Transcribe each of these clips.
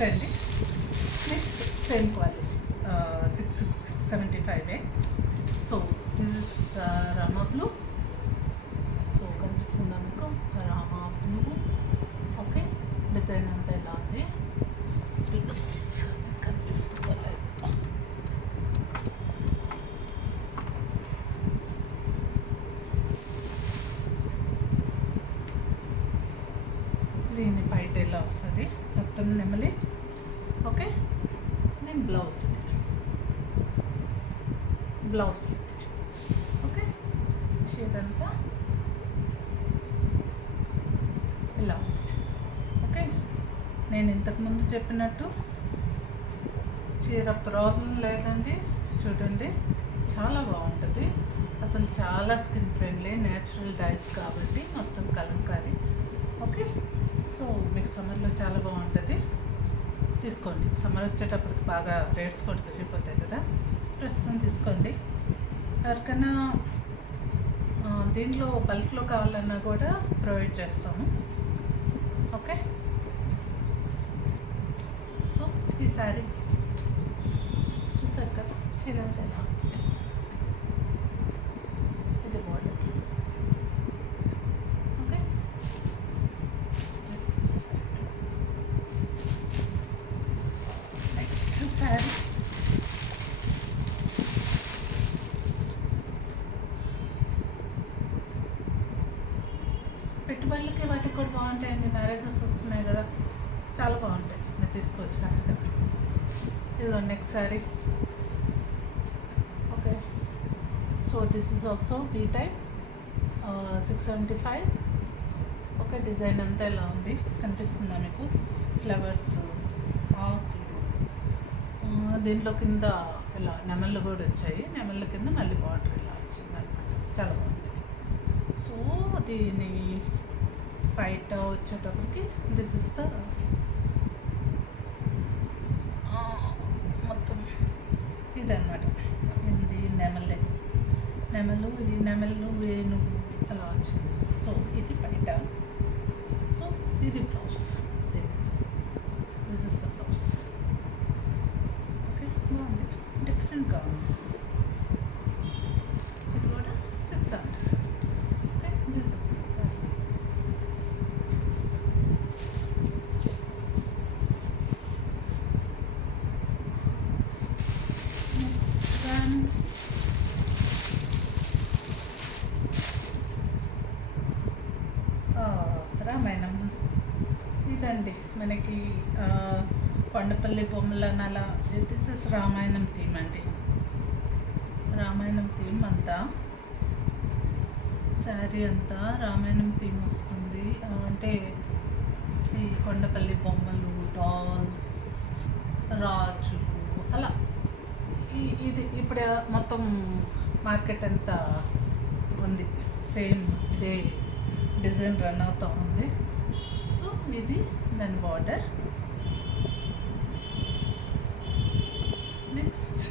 Best అండి. Next same quality 675. So this is Rama blue. So కనిపిస్తుందా మీకు రామా బ్లూ? ఓకే, డిజైన్ అంతా ఎలా ఉంది కనిపిస్తుందా లేదు? దీని పైట ఎలా వస్తుంది మొత్తం నెమలి. ఓకే, నేను బ్లౌజ్ ఓకే, చీరంతా ఇలా ఉంది. ఓకే, నేను ఇంతకుముందు చెప్పినట్టు చీర ప్రాబ్లం లేదండి. చూడండి, చాలా బాగుంటుంది. అసలు చాలా స్కిన్ ఫ్రెండ్లీ, న్యాచురల్ డైస్ కాబట్టి మొత్తం కలంకారీ. ఓకే, సో మీకు సమ్మర్లో చాలా బాగుంటుంది. తీసుకోండి. సమ్మర్ వచ్చేటప్పటికి బాగా రేట్స్ కూడా పెరిగిపోతాయి కదా, ప్రస్తుతం తీసుకోండి. ఎవరికైనా దీంట్లో బల్క్లో కావాలన్నా కూడా ప్రొవైడ్ చేస్తాము. ఓకే, సో ఈ శారీ చూసారు కదా, చీర అంటే ఎలా ఇది బార్డర్. ఓకే, నెక్స్ట్ శారీ పెట్టుబడులకి వాటికి కూడా బాగుంటాయండి. మ్యారేజెస్ వస్తున్నాయి కదా, చాలా బాగుంటాయి. మీరు తీసుకోవచ్చు హ్యాపీగా. ఇదిగో next sari. Okay, so this is also B type 675. Okay, design అంతా ఎలా ఉంది కనిపిస్తుందా మీకు? ఫ్లవర్స్, ఆకులు, దీంట్లో కింద ఇలా నెమళ్ళు కూడా వచ్చాయి. నెమళ్ళ కింద మళ్ళీ బార్డర్ ఇలా వచ్చింది అనమాట. చాలా బాగుంది. సో దీని బయట వచ్చేటప్పటికి దిస్ ఇస్ ద మొత్తం ఇదన్నమాట. ఇది నెమలు, ఈ నెమలు ఏనుగు అలా వచ్చింది. సో ఇది బయట. సో ఇది blouse. This is the blouse. Okay, బాగుంది, డిఫరెంట్గా ఉంది. ఇది కూడా 600. Okay, this is the sorry. Next one Ramayanam. ఇదండి మనకి కొండపల్లి బొమ్మలను అలా. దిస్ ఇస్ రామాయణం థీమ్ అండి. రామాయణం థీమ్ అంతా, శారీ అంతా రామాయణం థీమ్ వస్తుంది. అంటే ఈ కొండపల్లి బొమ్మలు, డాల్స్, రాజులు అలా. ఇది ఇప్పుడు మొత్తం మార్కెట్ అంతా ఉంది, సేమ్ ఇదే డిజైన్ రన్ అవుతూ ఉంది. సో ఇది దాని బార్డర్. నెక్స్ట్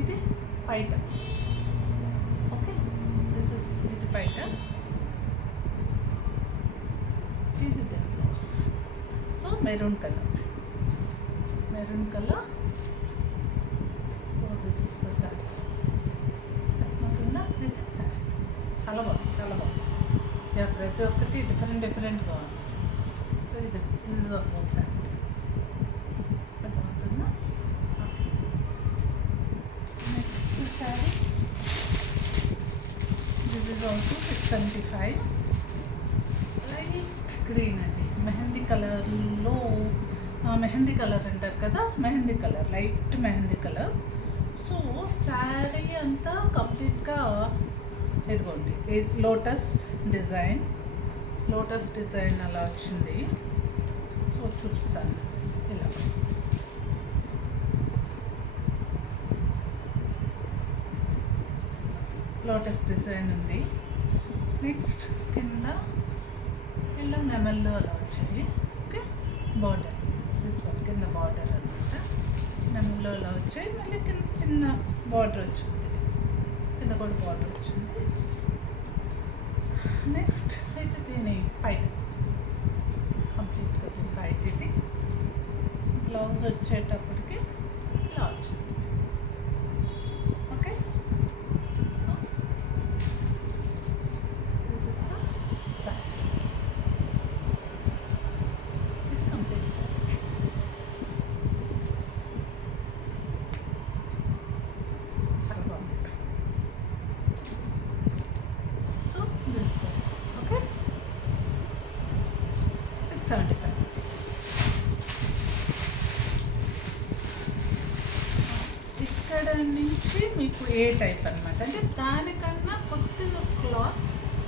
ఇది పైట. ఓకే, దిస్ ఇస్ ఇది పైట, ఇది దాని blouse. So maroon colour. So this is the sari. అర్థమవుతుందా? ఇది శారీ చాలా బాగుంది. ప్రతి ఒక్కటి డిఫరెంట్గా ఉంది. సో ఇది this is the whole sari. అర్థమవుతుందా? Next sari this is also 675. Light green అండి, మెహందీ కలర్లో. మెహందీ కలర్ అంటారు కదా, mehndi colour, light mehndi colour. So sari అంతా కంప్లీట్గా ఇదిగోండి లోటస్ డిజైన్ అలా వచ్చింది. సో చూపిస్తాను ఇలా. లోటస్ డిజైన్ ఉంది. నెక్స్ట్ కింద ఇలా నెమళ్ళు అలా వచ్చాయి. ఓకే, బార్డర్ దిస్ వన్ కింద బార్డర్ అనమాట. నెమళ్ళు అలా వచ్చాయి. మళ్ళీ కింద చిన్న బార్డర్ వచ్చింది, కింద కూడా బార్డర్ వచ్చింది. నెక్స్ట్ అయితే దీని పైట కంప్లీట్గా దీని పైట ఇది బ్లౌజ్ వచ్చేటప్పటికి ఇలా వచ్చింది. Okay, so this is the sorry. ఇది కంప్లీట్ సారీ. చాలా బాగుంది. So this is the sorry. Okay, 675. ఇక్కడ నుంచి మీకు ఏ టైప్ అనమాట, అంటే దానికన్నా కొద్దిగా క్లాత్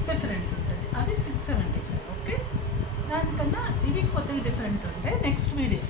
డిఫరెంట్ ఉంటుంది. అవి 675. ఓకే, దానికన్నా ఇవి కొద్దిగా డిఫరెంట్ ఉంటాయి. Next video